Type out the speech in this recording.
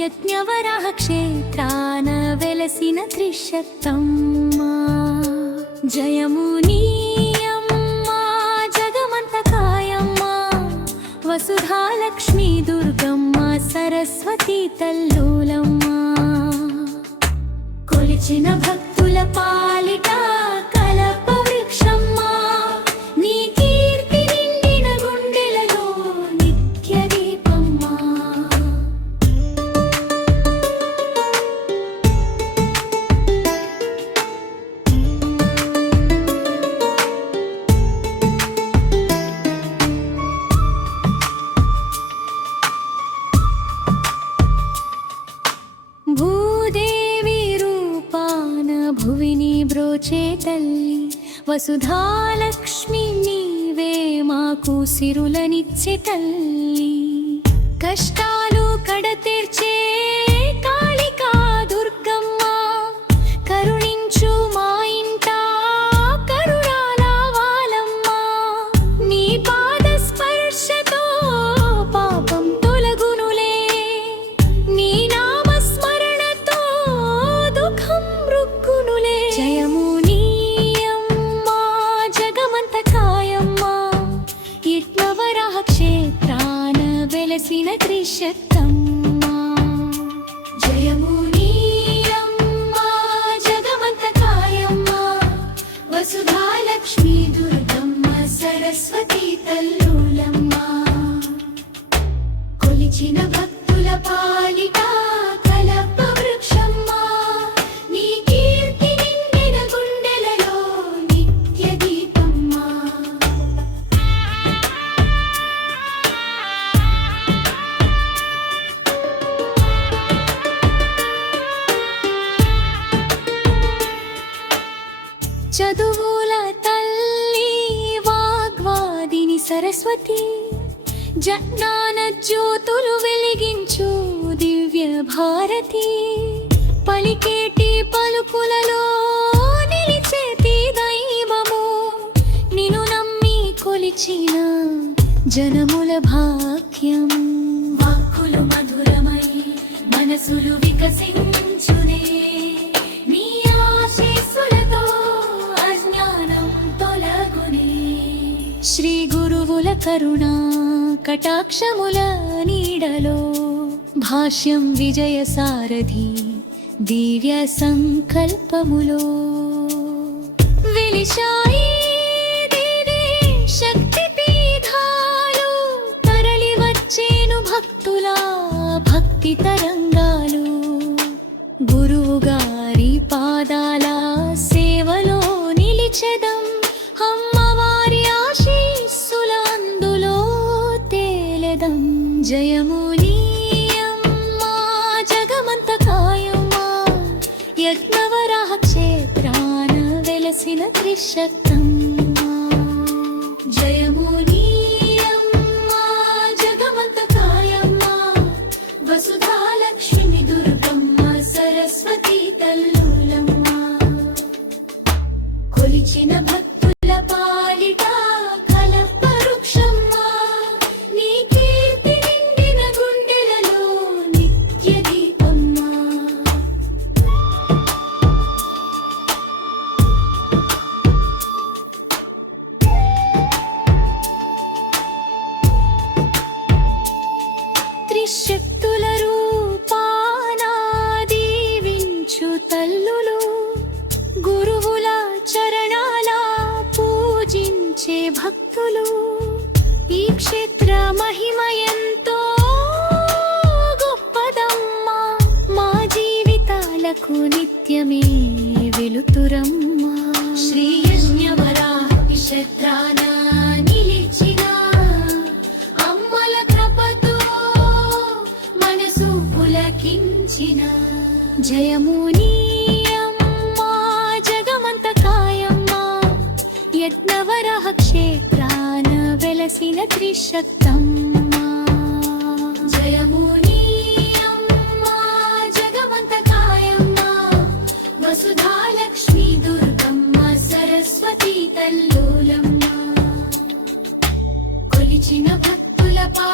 యజ్ఞవరాహ క్షేత్రాన వెలసిన త్రిశక్తమ్మ జయము నీయమ్మ జగమంతకాయమ్మ వసుధాలక్ష్మీ దుర్గమ్మ సరస్వతి తల్లులమ్మ కొలిచిన భక్తుల పాలిట కల్పవృక్షమ్మ నీ కీర్తి నిండిన గుండెలలో నిత్య దీపమ్మ భువిని బ్రోచే తల్లి వసుధాలక్ష్మి నీవే మాకు సిరులనిచ్చే తల్లి కష్టాలు కడతీర్చే కాళికా దుర్గమ్మ కరుణించు మా ఇంట కరుణాల వాలమ్మ నీ పాద స్పర్శతో పాపం తొలగునులే నీ నామ స్మరణతో దుఃఖం రుక్కునులే జయము నీయమ్మ జగమంతకాయమ్మ యజ్ఞవరాహ క్షేత్రాన వెలసిన త్రిశక్తమ్మ జయము నీయమ్మ జగమంతకాయమ్మ వసుధాలక్ష్మీ దుర్గమ్మ సరస్వతి తల్లులమ్మ కొలిచిన భక్తుల పాలిట కల్పవృక్షమ్మ నీ కీర్తి నిండిన గుండెలలో నిత్య దీపమ్మ చదువుల తల్లి వాగ్వాదిని సరస్వతి జ్ఞాన జ్యోతులు వెలిగించు దివ్య భారతి పలికేటి పలుకులలో నిలిచేటి దైవము నిన్ను నమ్మి కొలిచిన జనముల భాగ్యం వాక్కులు మధురమై మనసులు వికసించునే నీ ఆశీస్సులతో అజ్ఞానం తొలగునే శ్రీ గురువుల కరుణా కటాక్షముల నీడలో భాష్యం విజయ సారథి దివ్య సంకల్పములో వెలిశాయి దేవే శక్తి పీఠాలు తరలి వచ్చేను భక్తుల భక్తి తరంగాలు గురువు గారి పాదాల సేవలో నిలిచెదం అమ్మవారి ఆశీస్సుల అందులో తేలెదం జయము నీయమ్మ జగమంతకాయమ్మ యజ్ఞవరాహ క్షేత్రాన వెలసిన త్రిశక్తమ్మ జయము నీయమ్మ జగమంతకాయమ్మ వసుధాలక్ష్మి దుర్గమ్మ సరస్వతి తల్లులమ్మ కొలిచిన భక్తుల పాలిట కల్పవృక్షమ్మ నీ కీర్తి నిండిన గుండెలలో నిత్య దీపమ్మ త్రిశక్తుల రూపాన దీవించు తల్లులు గురువుల చరణాల పూజించే భక్తులు ఈ క్షేత్ర మహిమ ఎంతో గొప్పదమ్మా మా జీవితాలకు నిత్యమే వెలుతురమ్మా శ్రీ యజ్ఞవరాహ క్షేత్రాన నిలిచిన అమ్మల కృపతో మనసు పులకించిన జయము నీయమ్మ జగమంతకాయమ్మ యజ్ఞవరాహ క్షేత్రాన వెలసిన త్రిశక్తమ్మ జయము నీయమ్మ జగమంతకాయమ్మ వసుధాలక్ష్మీ దుర్గమ్మ సరస్వతి తల్లులమ్మ కొలిచిన భక్తుల పా